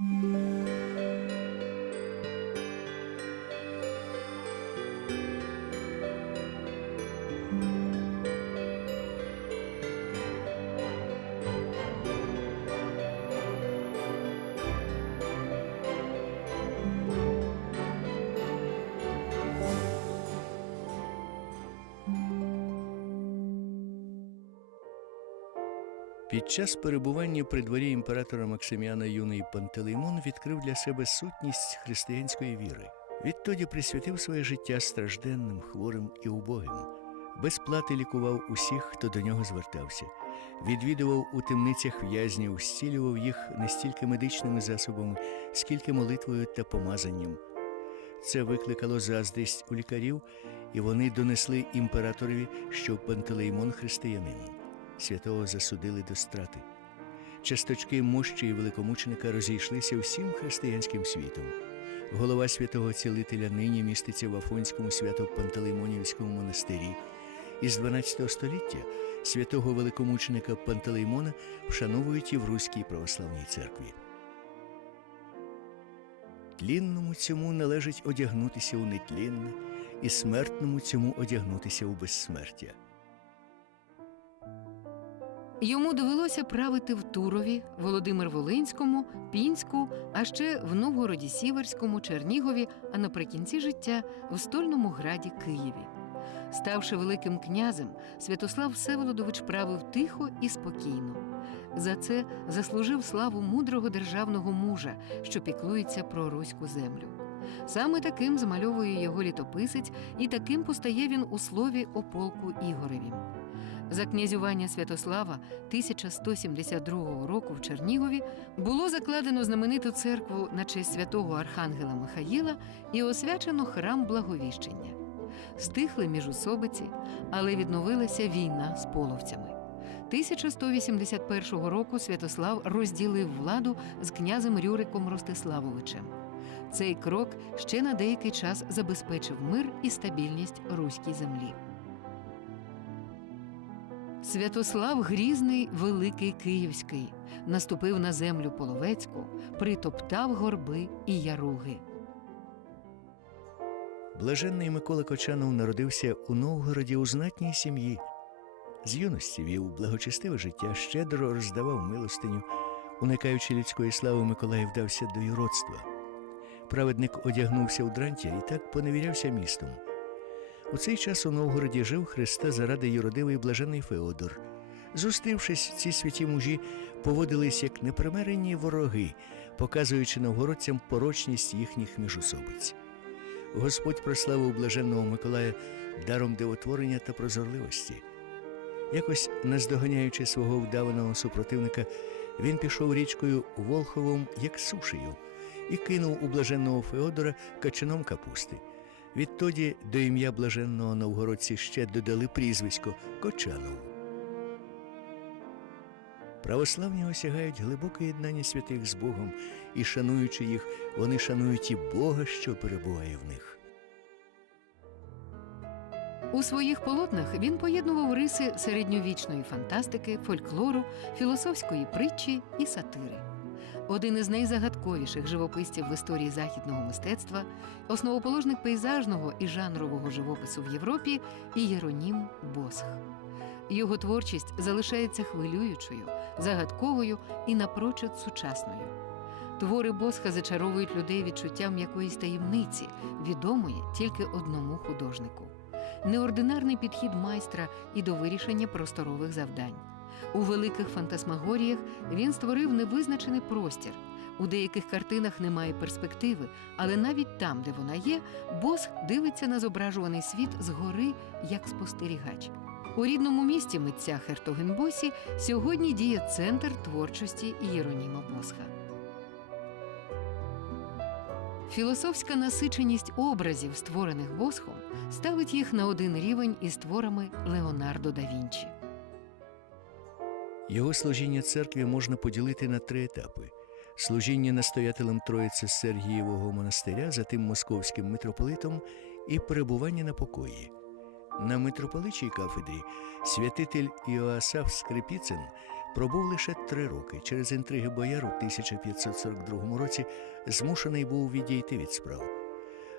Música Під час перебування при дворі імператора Максиміана юний Пантелеймон відкрив для себе сутність християнської віри. Відтоді присвятив своє життя стражденним, хворим і убогим. Без плати лікував усіх, хто до нього звертався, відвідував у темницях в'язнів, зцілював їх не стільки медичними засобами, скільки молитвою та помазанням. Це викликало заздрість у лікарів, і вони донесли імператорові, що Пантелеймон християнин. Святого засудили до страти. Часточки мощі і великомученика розійшлися всім християнським світом. Голова святого цілителя нині міститься в Афонському свято-Пантелеймонівському монастирі. Із 12 століття святого великомученика Пантелеймона вшановують і в Руській православній церкві. Тлінному цьому належить одягнутися у нетлінне, і смертному цьому одягнутися у безсмертя. Йому довелося правити в Турові, Володимир Волинському, Пінську, а ще в Новгороді Сіверському, Чернігові, а наприкінці життя в стольному граді Києві. Ставши великим князем, Святослав Всеволодович правив тихо і спокійно. За це заслужив славу мудрого державного мужа, що піклується про руську землю. Саме таким змальовує його літописець, і таким постає він у слові о полку Ігоревім. За князювання Святослава 1172 року в Чернігові було закладено знамениту церкву на честь святого архангела Михаїла і освячено храм Благовіщення. Стихли міжусобиці, але відновилася війна з половцями. 1181 року Святослав розділив владу з князем Рюриком Ростиславовичем. Цей крок ще на деякий час забезпечив мир і стабільність руській землі. Святослав Грізний, Великий Київський, наступив на землю Половецьку, притоптав горби і яруги. Блаженний Микола Кочанов народився у Новгороді у знатній сім'ї. З юності вів благочестиве життя, щедро роздавав милостиню. Уникаючи людської слави, Миколай вдався до юродства. Праведник одягнувся у дрантя і так поневірявся містом. У цей час у Новгороді жив Христа заради юродивий блажений Феодор. Зустрівшись, ці святі мужі поводились як непримирені вороги, показуючи новгородцям порочність їхніх міжусобиць. Господь прославив блаженного Миколая даром дивотворення та прозорливості. Якось, наздоганяючи свого вдаваного супротивника, він пішов річкою Волховом, як сушею, і кинув у блаженного Феодора качаном капусти. Відтоді до ім'я блаженного новгородці ще додали прізвисько Кочанов. Православні осягають глибоке єднання святих з Богом, і, шануючи їх, вони шанують і Бога, що перебуває в них. У своїх полотнах він поєднував риси середньовічної фантастики, фольклору, філософської притчі і сатири. Один із найзагадковіших живописців в історії західного мистецтва, основоположник пейзажного і жанрового живопису в Європі Ієронім Босх. Його творчість залишається хвилюючою, загадковою і напрочуд сучасною. Твори Босха зачаровують людей відчуттям якоїсь таємниці, відомої тільки одному художнику. Неординарний підхід майстра і до вирішення просторових завдань. У великих фантасмагоріях він створив невизначений простір. У деяких картинах немає перспективи, але навіть там, де вона є, Босх дивиться на зображуваний світ згори як спостерігач. У рідному місті митця Хертогенбосі сьогодні діє центр творчості Єроніма Босха. Філософська насиченість образів, створених Босхом, ставить їх на один рівень із творами Леонардо да Вінчі. Його служіння церкві можна поділити на три етапи: служіння настоятелем Троїці Сергієвого монастиря, затим московським митрополитом і перебування на покої. На митрополичій кафедрі святитель Іоасаф Скрипіцин Пробув лише три роки. Через інтриги бояр у 1542 році змушений був відійти від справ.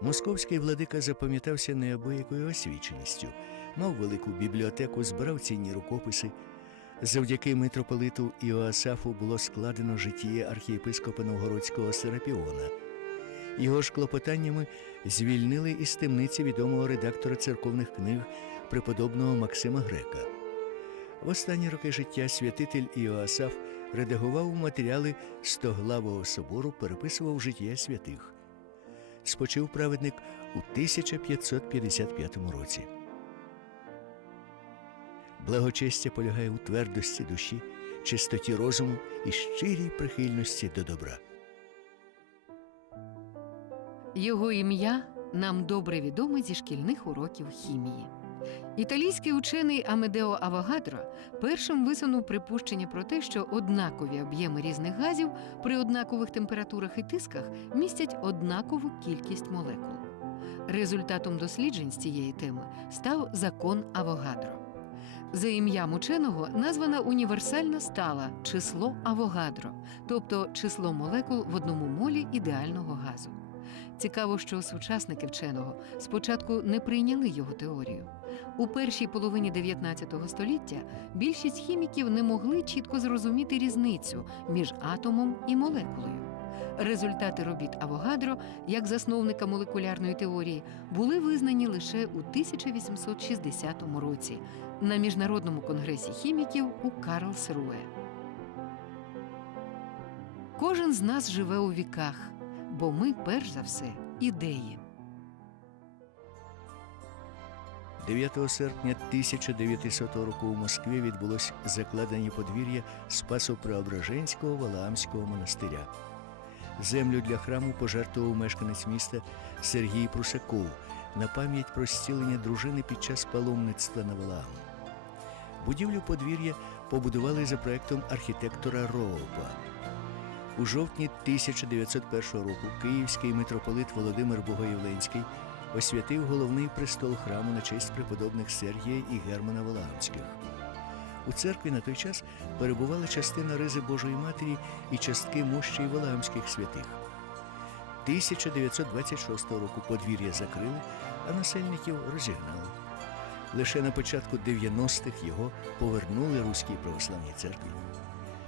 Московський владика запам'ятався неабиякою освіченістю, мав велику бібліотеку, збирав цінні рукописи. Завдяки митрополиту Іоасафу було складено житіє архієпископа Новгородського Серапіона. Його ж клопотаннями звільнили із темниці відомого редактора церковних книг преподобного Максима Грека. В останні роки життя святитель Іоасаф редагував матеріали Стоглавого собору, переписував життя святих. Спочив праведник у 1555 році. Благочестя полягає у твердості душі, чистоті розуму і щирій прихильності до добра. Його ім'я нам добре відоме зі шкільних уроків хімії. Італійський учений Амедео Авогадро першим висунув припущення про те, що однакові об'єми різних газів при однакових температурах і тисках містять однакову кількість молекул. Результатом досліджень з цієї теми став закон Авогадро. За ім'ям ученого названа універсальна стала число Авогадро, тобто число молекул в одному молі ідеального газу. Цікаво, що сучасники вченого спочатку не прийняли його теорію. У першій половині 19 століття більшість хіміків не могли чітко зрозуміти різницю між атомом і молекулою. Результати робіт Авогадро, як засновника молекулярної теорії, були визнані лише у 1860 році на міжнародному конгресі хіміків у Карлсруе. Кожен з нас живе у віках, бо ми, перш за все, ідеї. 9 серпня 1900 року у Москві відбулось закладення подвір'я Спасо-Преображенського Валаамського монастиря. Землю для храму пожертвував мешканець міста Сергій Прусаков на пам'ять про зцілення дружини під час паломництва на Валаам. Будівлю подвір'я побудували за проектом архітектора Роопа. У жовтні 1901 року київський митрополит Володимир Богоявленський освятив головний престол храму на честь преподобних Сергія і Германа Валаамських. У церкві на той час перебувала частина ризи Божої Матері і частки мощей Валаамських святих. 1926 року подвір'я закрили, а насельників розігнали. Лише на початку 90-х його повернули Руській православній церкві.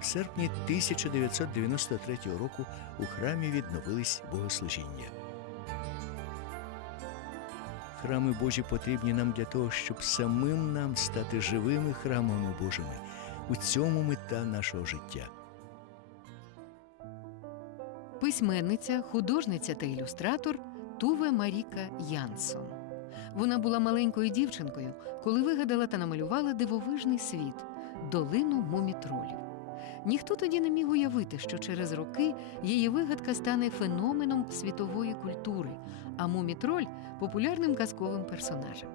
В серпні 1993 року у храмі відновились богослужіння. Храми Божі потрібні нам для того, щоб самим нам стати живими храмами Божими. У цьому мета нашого життя. Письменниця, художниця та ілюстратор Туве Маріка Янсон. Вона була маленькою дівчинкою, коли вигадала та намалювала дивовижний світ долину мумітролів. Ніхто тоді не міг уявити, що через роки її вигадка стане феноменом світової культури, а мумітроль популярним казковим персонажем.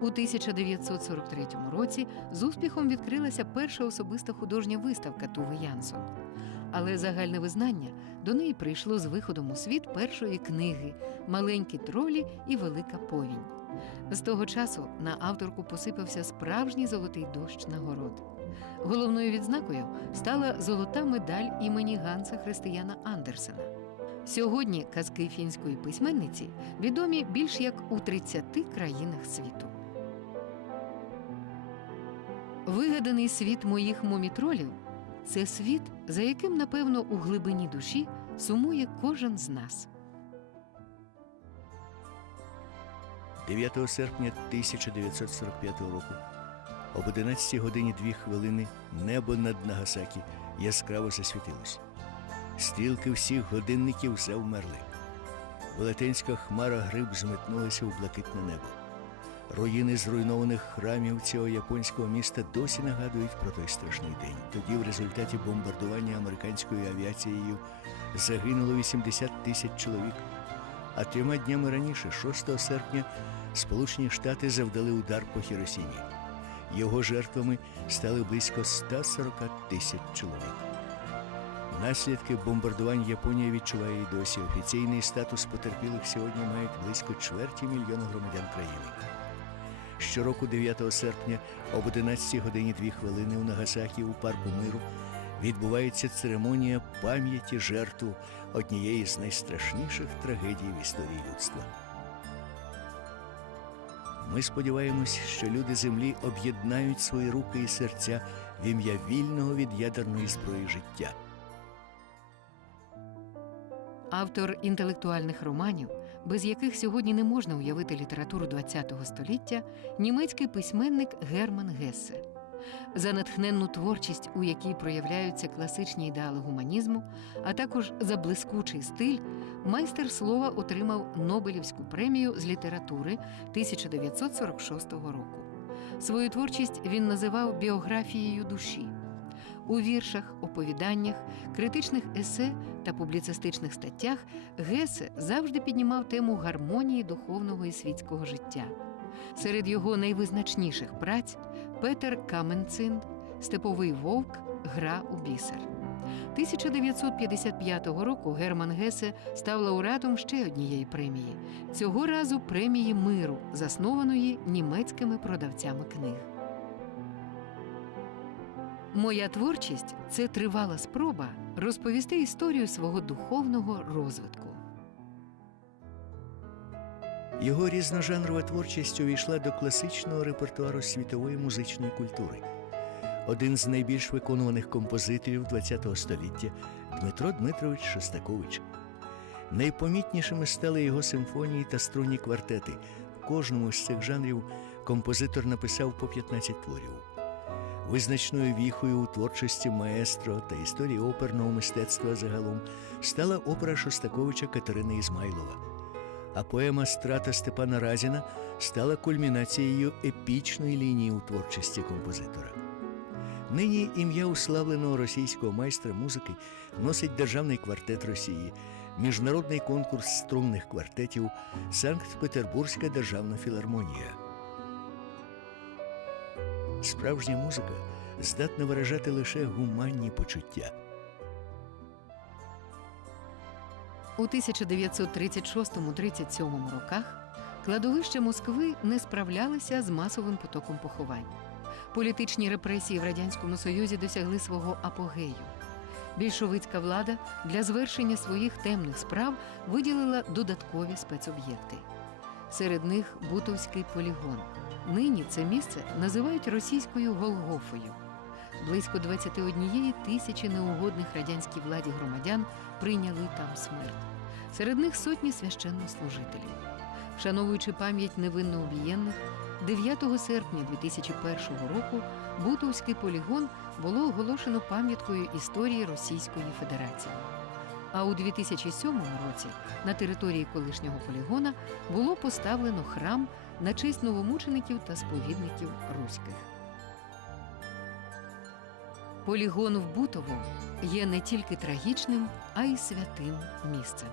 У 1943 році з успіхом відкрилася перша особиста художня виставка Туви Янсон. Але загальне визнання до неї прийшло з виходом у світ першої книги Маленькі тролі і велика повінь. З того часу на авторку посипався справжній золотий дощ нагород. Головною відзнакою стала золота медаль імені Ганса Християна Андерсена. Сьогодні казки фінської письменниці відомі більш як у 30 країнах світу. Вигаданий світ моїх мумітролів це світ, за яким, напевно, у глибині душі сумує кожен з нас. 9 серпня 1945 року об 11 годині 2 хвилини небо над Нагасакі яскраво засвітилось. Стрілки всіх годинників завмерли. Велетенська хмара гриб зметнулася у блакитне небо. Руїни зруйнованих храмів цього японського міста досі нагадують про той страшний день. Тоді, в результаті бомбардування американською авіацією, загинуло 80 тисяч чоловік. А трьома днями раніше, 6 серпня, Сполучені Штати завдали удар по Хіросімі. Його жертвами стали близько 140 тисяч чоловік. Наслідки бомбардувань Японія відчуває і досі. Офіційний статус потерпілих сьогодні мають близько чверті мільйона громадян країни. Щороку 9 серпня об 11 годині 2 хвилини у Нагасакі у парку миру відбувається церемонія пам'яті жертв однієї з найстрашніших трагедій в історії людства. Ми сподіваємось, що люди землі об'єднають свої руки і серця в ім'я вільного від ядерної зброї життя. Автор інтелектуальних романів, без яких сьогодні не можна уявити літературу ХХ століття, німецький письменник Герман Гессе. За натхненну творчість, у якій проявляються класичні ідеали гуманізму, а також за блискучий стиль, майстер слова отримав Нобелівську премію з літератури 1946 року. Свою творчість він називав біографією душі. У віршах, оповіданнях, критичних есе та публіцистичних статтях Гесе завжди піднімав тему гармонії духовного і світського життя. Серед його найвизначніших праць Петер Каменцинд, Степовий вовк, Гра у бісер. 1955 року Герман Гесе став лауреатом ще однієї премії цього разу премії миру, заснованої німецькими продавцями книг. Моя творчість це тривала спроба розповісти історію свого духовного розвитку. Його різножанрова творчість увійшла до класичного репертуару світової музичної культури. Один з найбільш виконуваних композиторів ХХ століття Дмитро Дмитрович Шостакович. Найпомітнішими стали його симфонії та струнні квартети. В кожному з цих жанрів композитор написав по 15 творів. Визначною віхою у творчості маестро та історії оперного мистецтва загалом стала опера Шостаковича Катерини Ізмайлова. А поема Страта Степана Разіна стала кульмінацією епічної лінії у творчості композитора. Нині ім'я уславленого російського майстра музики носить Державний квартет Росії, міжнародний конкурс струнних квартетів, Санкт-Петербурзька державна філармонія. Справжня музика здатна виражати лише гуманні почуття. У 1936-37 роках кладовища Москви не справлялися з масовим потоком поховань. Політичні репресії в радянському союзі досягли свого апогею. Більшовицька влада для звершення своїх темних справ виділила додаткові спецоб'єкти. Серед них Бутовський полігон. Нині це місце називають російською Голгофою. Близько 21 тисячі неугодних радянській владі громадян прийняли там смерть. Серед них сотні священнослужителів. Вшановуючи пам'ять невинно обієнних, 9 серпня 2001 року Бутовський полігон було оголошено пам'яткою історії Російської Федерації. А у 2007 році на території колишнього полігона було поставлено храм на честь новомучеників та сповідників руських. Полігон в Бутово є не тільки трагічним, а й святим місцем.